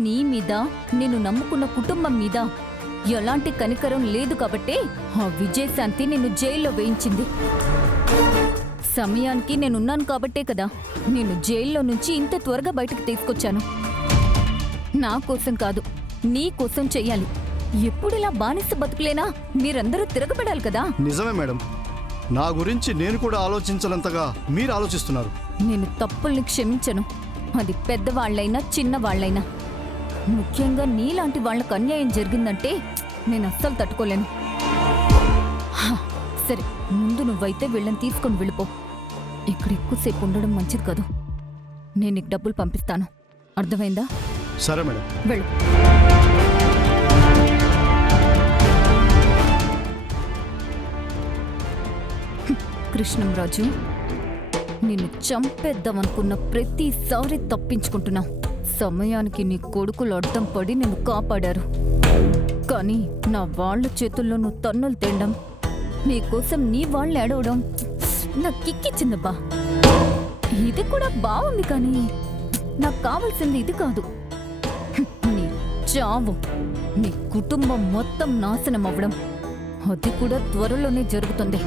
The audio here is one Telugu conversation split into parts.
నీ మీద నేను నమ్ముకున్న కుటుంబం మీద ఎలాంటి కనికరం లేదు కాబట్టే ఆ విజయశాంతి నిన్ను జైల్లో వేయించింది. సమయానికి నేనున్నాను కాబట్టే కదా నేను జైల్లో నుంచి ఇంత త్వరగా బయటకు తీసుకొచ్చాను. నా కోసం కాదు, నీ కోసం చెయ్యాలి. ఎప్పుడిలా బానిస బతుకులేనా మీరందరూ తిరగబడాలి కదా. నిజమే మేడం, నా గురించి నేను కూడా ఆలోచించనంతగా మీరు ఆలోచిస్తున్నారు. నేను తప్పుల్ని క్షమించను, అది పెద్దవాళ్లైనా చిన్నవాళ్లైనా. ముఖ్యంగా నీలాంటి వాళ్లకు అన్యాయం జరిగిందంటే నేను అస్సలు తట్టుకోలేను. సరే, ముందు నువ్వైతే వీళ్ళని తీసుకొని వెళ్ళిపో. ఇక్కడ ఎక్కువసేపు ఉండడం మంచిది కాదు. నేను నీకు డబ్బులు పంపిస్తాను, అర్థమైందా? సరే మేడం, వెళ్ళు. కృష్ణంరాజు, నిన్ను చంపేద్దామనుకున్న ప్రతిసారి తప్పించుకుంటున్నావు. సమయానికి నీ కొడుకులు అడ్డం పడి నిన్ను కాపాడారు. కానీ నా వాళ్ళ చేతుల్లో నువ్వు తన్నులు తినడం, నీకోసం నీ వాళ్ళు ఏడవడం నాకు కిక్కిచ్చిందబ్బా. ఇది కూడా బాగుంది, కానీ నాకు కావాల్సింది ఇది కాదు. నీ చావు, నీ కుటుంబం మొత్తం నాశనం అవ్వడం, అది కూడా త్వరలోనే జరుగుతుంది.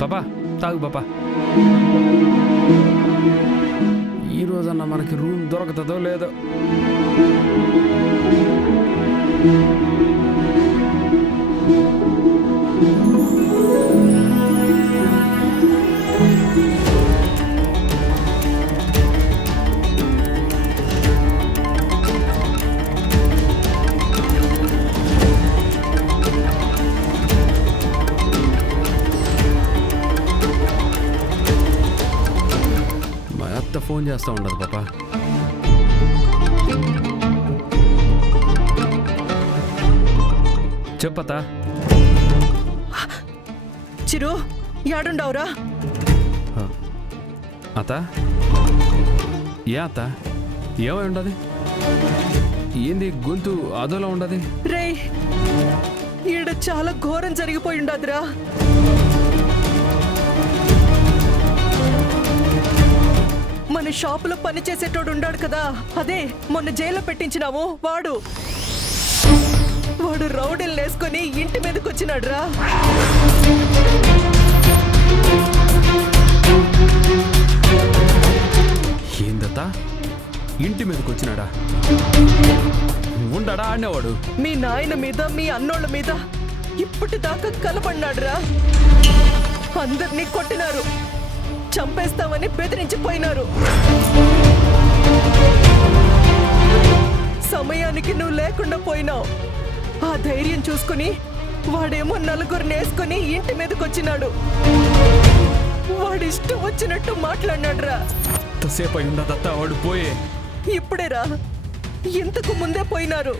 పాపా తాగు పాపా. ఈ రోజన్నా మనకి రూమ్ దొరకతుందో లేదో. ఫోన్ చేస్తూ ఉండదు పాపా. చెప్పతా చిరు, యాడుండవురా? అత్త, ఏ అత్త, ఏమై ఉండదు? ఏంది గొంతు అదోలా ఉండదు? రే, ఈడ చాలా ఘోరం జరిగిపోయి ఉండదురా. మన షాపులో పని చేసేటోడు ఉండాడు కదా, అదే మొన్న జైల్లో పెట్టించినావు వాడు రౌడీలు వేసుకొని ఇంటి మీదకి వచ్చినాడు రా. ఏందత్తా, ఇంటి మీదకి వచ్చినాడా? ఉండడా ఆడినవాడు? మీ నాయన మీద, మీ అన్నోళ్ళ మీద ఇప్పటిదాకా కలపడినాడు రా. అందరినీ కొట్టినారు, చంపేస్తామని బెదిరించిపోయినారు. సమయానికి నువ్వు లేకుండా పోయినావు. ఆ ధైర్యం చూసుకుని వాడేమో నలుగురిని వేసుకుని ఇంటి మీదకి వచ్చినాడు. వాడిష్టం వచ్చినట్టు మాట్లాడినాడు రా. ఎంతసేపు అయి ఉండదత్తా వాడు పోయే? ఇప్పుడేరా, ఇంతకు ముందే పోయినారు.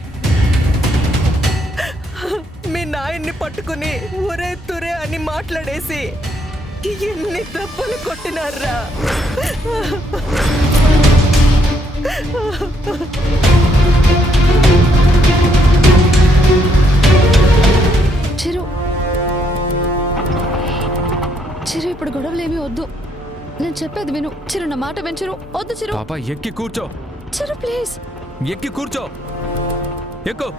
మీ నాయన్ని పట్టుకుని ఒరే తురే అని మాట్లాడేసి ఎన్ని దెబ్బలు కొట్టినారా. చిరు, చిరు, ఇప్పుడు గొడవలేమీ వద్దు. నేను చెప్పేది విను. చిరు, నా మాట విను. చిరు, వద్దు. చిరు పాపా, ఎక్కి కూర్చో. చిరు, ప్లీజ్ ఎక్కి కూర్చో. ఎక్కు.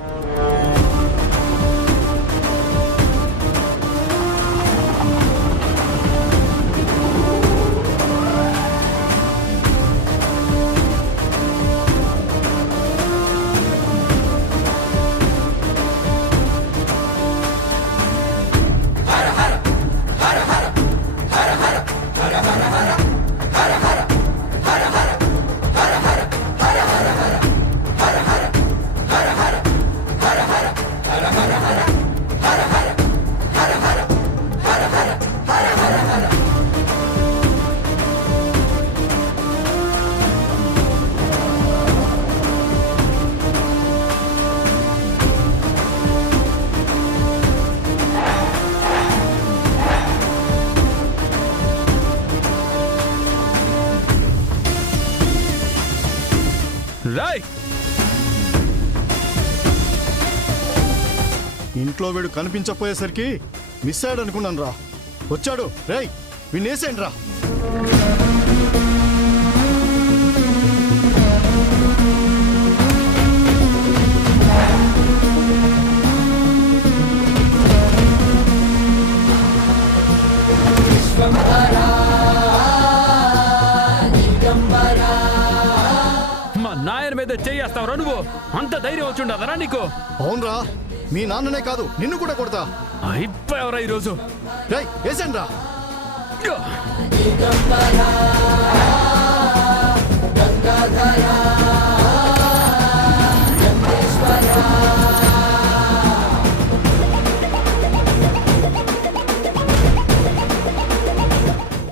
ఇంట్లో వీడు కనిపించకపోయేసరికి మిస్ అయ్యాడు అనుకున్నాను రా. వచ్చాడు, రేయ్ విన్నేసేయండి రా. మా నాయన మీద చేయేస్తావురా నువ్వు? అంత ధైర్యం వచ్చుండదరా నీకు? అవునరా, మీ నాన్ననే కాదు నిన్ను కూడా కొడతా. అయిపోయావరా ఈరోజు. రేయ్ వేసేయండి రా.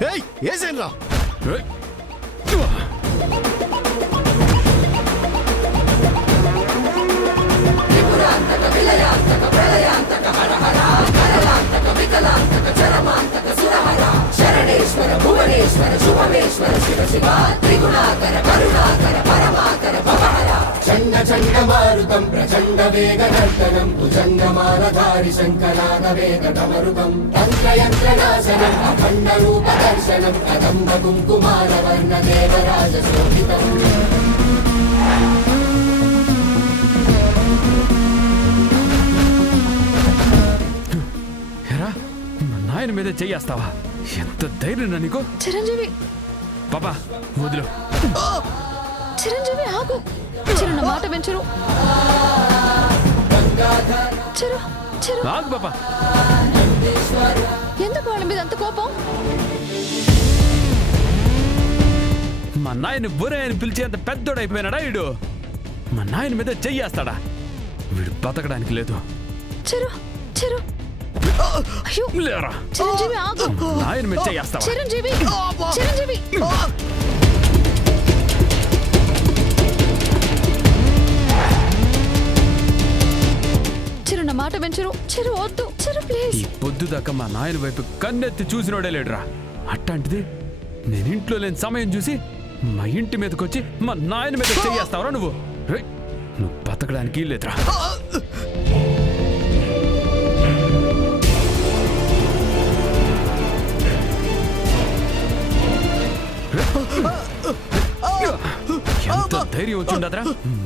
ఏయ్ వేసేయండి రా. ఏయ్. చండ చండమారుతం ప్రచండ వేగనర్తనం భుజంగమాలధారి శంకరాద వేద డమరుకం తంత్రయంత్రనాశనం అఖండ రూప దర్శనం కదంబ కుంకుమార వర్ణ దేవరాజ శోభితం. ఎరా, మా నాయన మీద చెయ్యేస్తావా? ఎంత ధైర్యం నీకు? చిరంజీవి, పాపా వదిలు. చిరంజీవి ఆగు. చిరు నా మాట వెంచరు. చిరు, చిరు, ఆగు పాపా. ఎందుకు వాళ్ళ మీద అంత కోపం? మా నాయన బురే అని పిలిచేంత పెద్దోడైపోయినాడా వీడు? మా నాయన మీద చెయ్యేస్తాడా? వీడు బతకడానికి లేదు. చిరు, చిరు, అయ్యో లేరా, చిరంజీవి ఆగు. మా నాయన మీద చెయ్యేస్తావా? చిరంజీవి, చిరంజీవి, చిరు నా మాట వెంచరు. చిరు వద్దు. చిరు ప్లీజ్. ఈ పొద్దు దాకా మా నాయన వైపు కన్నెత్తి చూసినోడే లేడురా. అట్లాంటిది నేను ఇంట్లో లేని సమయం చూసి మా ఇంటి మీదకి వచ్చి మా నాయన మీద చెయ్యేస్తావరా నువ్వు? రేయ్, నువ్వు బతకడానికి లేదురా. ఎంత ధైర్యం వచ్చిండదరా?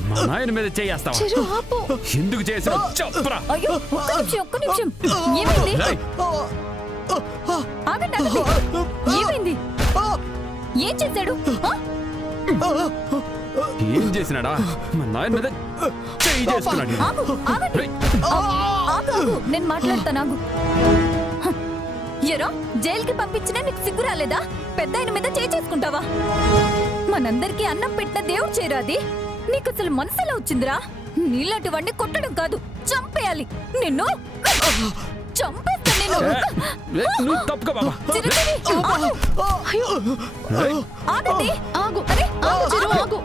మా నాయన మీద చెయ్యేస్తావా? చిరు ఆపు. ఎందుకు చేసావు చెప్పరా? అయ్యో ఒక్క నిమిషం ఏమైంది? రేయ్, ఆగండి, ఆగండి. ఏమైంది? ఏం చేశాడు? ఆ? ఏం చేసినాడా? మా నాయన మీద చెయ్యి చేసుకున్నాడు. ఆగు, ఆగండి. రేయ్, ఆగు, నేను మాట్లాడతాను. ఆగు. హ, ఎరా జైలుకి పంపించినా నీకు సిగ్గు రాలేదా? పెద్ద ఆయన మీద చేసుకుంటావా? మనందరికీ అన్నం పెట్టిన దేవుడు చేరాది. నీకు అసలు మనసులో వచ్చిందిరా? నీలాంటి వాడిని కొట్టడం కాదు, చంపేయాలి. నిన్ను చంపేస్తా నేను. రేయ్, నువ్వు తప్పుకో బాబా. చిరంజీవి, ఆగు. అయ్యో రేయ్, ఆగండి. ఆగు. అరే, ఆగు చిరు ఆగు.